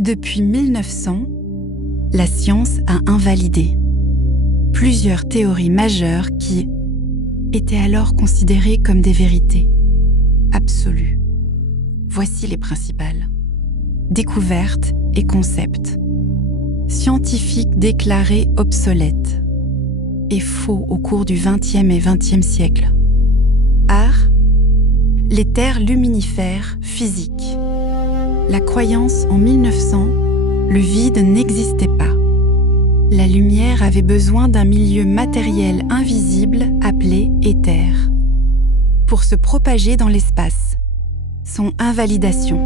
Depuis 1900, la science a invalidé plusieurs théories majeures qui étaient alors considérées comme des vérités absolues. Voici les principales. Découvertes et concepts. Scientifiques déclarés obsolètes et faux au cours du XXe et XXe siècle. Art, les terres luminifères physiques. La croyance en 1900, le vide n'existait pas. La lumière avait besoin d'un milieu matériel invisible appelé éther pour se propager dans l'espace. Son invalidation.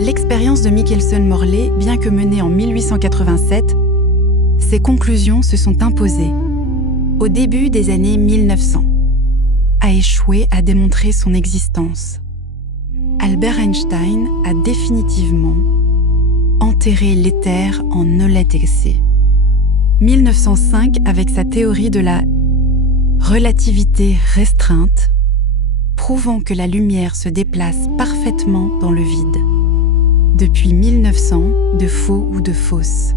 L'expérience de Michelson-Morley, bien que menée en 1887, ses conclusions se sont imposées au début des années 1900, a échoué à démontrer son existence. Albert Einstein a définitivement enterré l'éther en nullité. 1905, avec sa théorie de la relativité restreinte, prouvant que la lumière se déplace parfaitement dans le vide. Depuis 1900, de faux ou de fausses.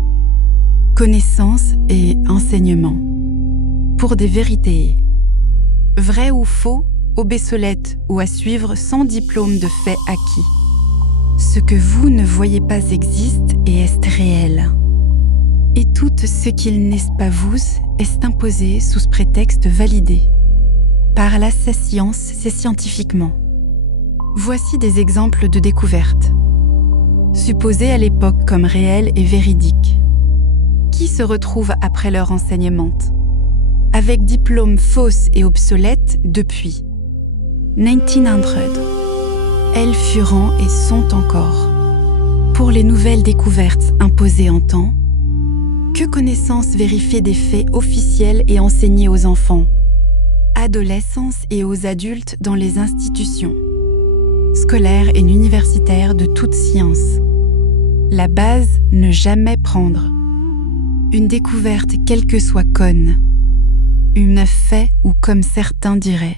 Connaissance et enseignement. Pour des vérités. Vrai ou faux, obsolète ou à suivre sans diplôme de fait acquis. Ce que vous ne voyez pas existe et est réel. Et tout ce qu'il n'est pas vous est imposé sous prétexte validé. Par la science, c'est scientifiquement. Voici des exemples de découvertes. Supposées à l'époque comme réelles et véridiques. Qui se retrouvent après leur enseignement, avec diplômes fausses et obsolètes depuis 1900. Elles furent et sont encore. Pour les nouvelles découvertes imposées en temps, que connaissance vérifier des faits officiels et enseignés aux enfants, adolescents et aux adultes dans les institutions scolaires et universitaires de toute science. La base, ne jamais prendre. Une découverte quelle que soit conne. Une fait ou comme certains diraient.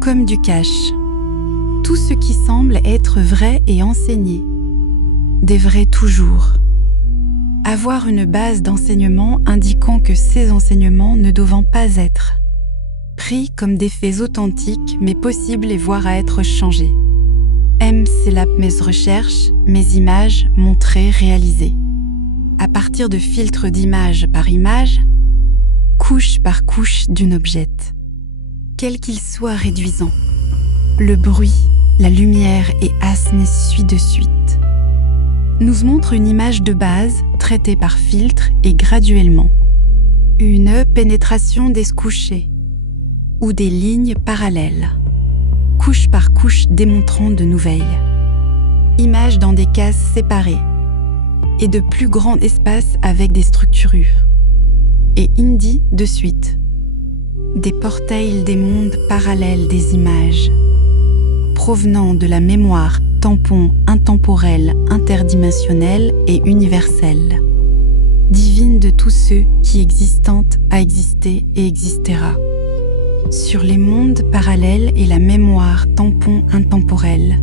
Comme du cash. Tout ce qui semble être vrai et enseigné. Des vrais toujours. Avoir une base d'enseignement indiquant que ces enseignements ne doivent pas être pris comme des faits authentiques mais possibles et voire à être changés. C'est là mes recherches, mes images montrées, réalisées. À partir de filtres d'image par image, couche par couche d'un objet. Quel qu'il soit réduisant. Le bruit, la lumière et asne suit de suite. Nous montre une image de base traitée par filtre et graduellement. Une pénétration des couchés ou des lignes parallèles. Couche par couche démontrant de nouvelles. Images dans des cases séparées et de plus grands espaces avec des structures. Et indi de suite. Des portails des mondes parallèles des images, provenant de la mémoire tampon intemporelle, interdimensionnelle et universelle, divine de tous ceux qui existent, a existé et existera. Sur les mondes parallèles et la mémoire tampon intemporelle,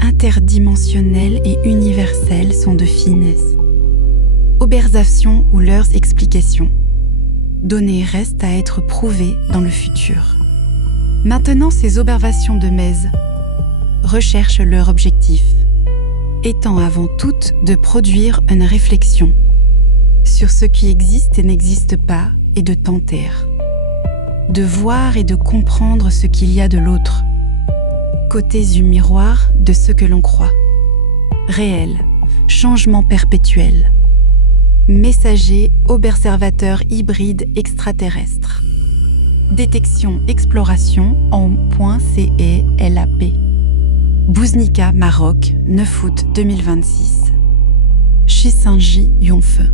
interdimensionnelle et universelle sont de finesse. Observations ou leurs explications. Données restent à être prouvées dans le futur. Maintenant, ces observations de Mèze recherchent leur objectif, étant avant tout de produire une réflexion sur ce qui existe et n'existe pas et de tenter de voir et de comprendre ce qu'il y a de l'autre, côté du miroir de ce que l'on croit. Réel, changement perpétuel. Messager, observateur hybride extraterrestre. Détection, exploration en .CELAP. Bouznika, Maroc, 9 août 2026. Chisinji Yonfeu.